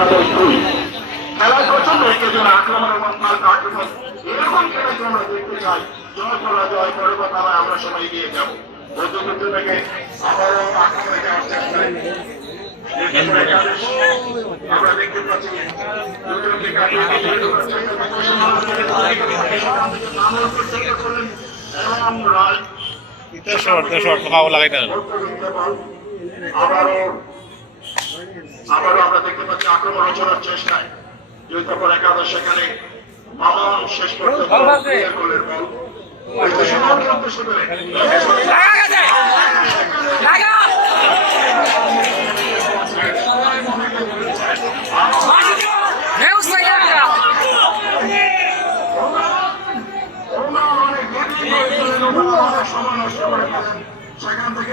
তাদের দুই খেলায় প্রচণ্ড উত্তেজন আক্রমণ এবং পাল্টা আক্রমণ এরকম খেলাকে আমরা দেখতে চাই জয় করা জয় করে আমরা সবাই এগিয়ে যাব মধ্যযুদ্ধ থেকে আবারও আক্রমণে আমরা আবারও আবারও আমরা দেখতে পাচ্ছি আক্রমণ রচনার চেষ্টায়। দুই তখন একাদশ সেখানে মামন শেষ পর্যন্ত বল সেখান থেকে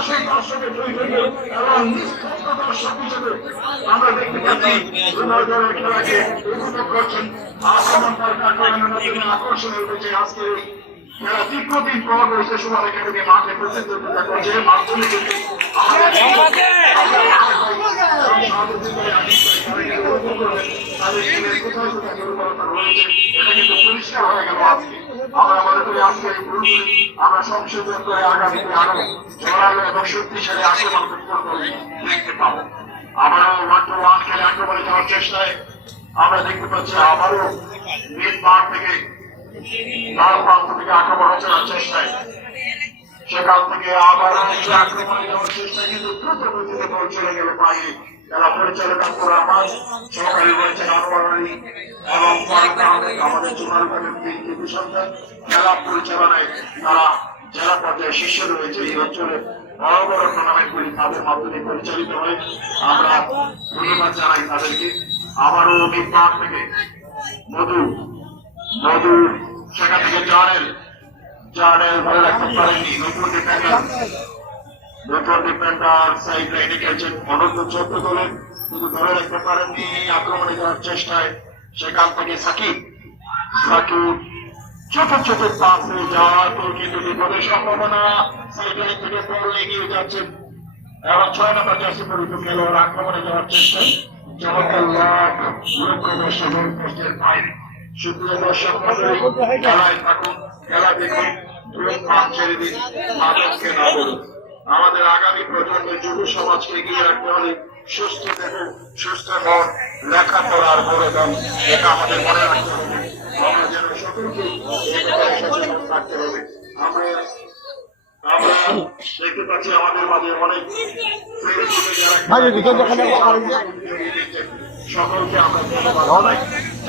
আক্রমণ করার চেষ্টা করতে উড়াবে উড়া আমরা দেখতে পাচ্ছি খেলাকে আকর্ষণ হয়েছে আজকের খেলা দীর্ঘদিন পর রয়েছে সুমান একাডেমি মাঠে প্রতিদ্বন্দ্বিতা করছে মাধ্যমিক আমরা করি আজকে এই ভুলটি আমরা সংশোধন করে আগামীতে আরও জোরালো এবং শক্তিশালী আক্রমণ দেখতে পাবো। আবারও ওয়ান টু ওয়ান খেলে আক্রমণে যাওয়ার চেষ্টায় আমরা দেখতে পাচ্ছি আবারও মিড মাঠ থেকে ডান প্রান্ত থেকে আক্রমণ রচনার চেষ্টায় সেখান থেকে আবার আক্রমণে গেল পায়ে। যারা পরিচালক আব্দুর রহমান সহকারী রয়েছেন আনোয়ার পরিচালনায় তারা জেলা পর্যায়ে শীর্ষ রয়েছে। এই অঞ্চলে বড় বড় টুর্নামেন্ট গুলি তাদের মাধ্যমে পরিচালিত হয়। আমরা ধন্যবাদ জানাই তাদেরকে। আবারও মিটমাঠ থেকে মধু মধু জানেন জানেন ধরে রাখতে পারেননি নতুন ডিফেন্ডার নতুন ডিফেন্ডার সাইড লাইনে খেলছেন অনন্ত চোদ্দ দলে। কিন্তু ধরে রাখতে পারেননি আক্রমণে যাওয়ার চেষ্টায় সেখান থেকে সাকিব। সাকিব ছোট ছোট পাশে যাওয়ার পর কিন্তু বিপদের সম্ভাবনা? সাইড লাইন থেকে বল এগিয়ে যাচ্ছেন। এবং ছয় নম্বর জার্সি পরিচিত খেলোয়াড় আক্রমণে যাওয়ার চেষ্টা চমৎকার লক্ষ্য দর্শক পোস্টের বাইরে সুপ্রিয় দর্শক মন্ডলী খেলায় থাকুন খেলা দেখুন তুরন্ত পাপ ছেড়ে দিন মাদককে না বলুন। আমাদের আগামী প্রজন্মের যুব সমাজকে এগিয়ে রাখতে হলে সুস্থ দেহ সুস্থ মন লেখাপড়ার বড়দান এটা আমাদের মনে রাখতে হবে। আমরা যেন সকলকে সচেতন থাকতে হবে। আমরা আমরা দেখতে পাচ্ছি আমাদের মাঝে অনেক সকলকে আমরা ধন্যবাদ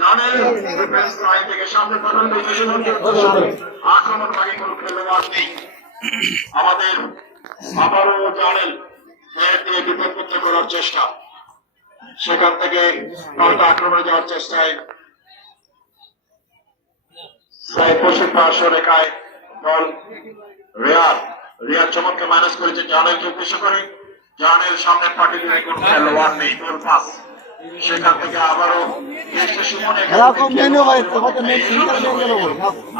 জানেন ডিফেন্স লাইন সেখান থেকে আক্রমণে যাওয়ার চেষ্টায় পশ্চিম রেখায় বল রিয়ার। রিয়ার চমককে মাইনাস করেছে জানের উদ্দেশ্য করে। জানের সামনে দিলে কোন খেলোয়াড় নেই। সেখান থেকে আবারও দেশটা সুমনে খেলা কম নেই না ভাই, তোমাকে নেই, ঠিক আছে, নিয়ে গেলো। বল।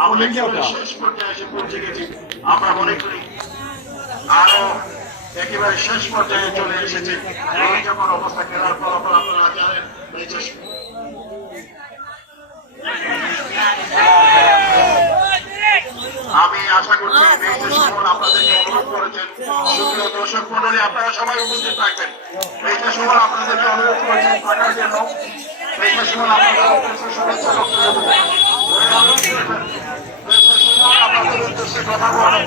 আমরা কিন্তু শেষ পর্যায়ে এসে পৌঁছে গেছি। আমরা মনে করি আরও একেবারে শেষ পর্যায়ে চলে এসেছে। এই যখন অবস্থা খেলার ফলাফল আপনারা জানেন এই যে আমি আশা করছি আপনাদেরকে অনুরোধ করেছেন। সুপ্রিয় দর্শক মন্ডলী আপনারা সবাই উপস্থিত থাকবেন। সুমন আপনাদেরকে অনুরোধ করেছেন থাকার জন্য সময় আপনাদের উদ্দেশ্যে শুভেচ্ছা আপনাদের উদ্দেশ্যে কথা বলেন।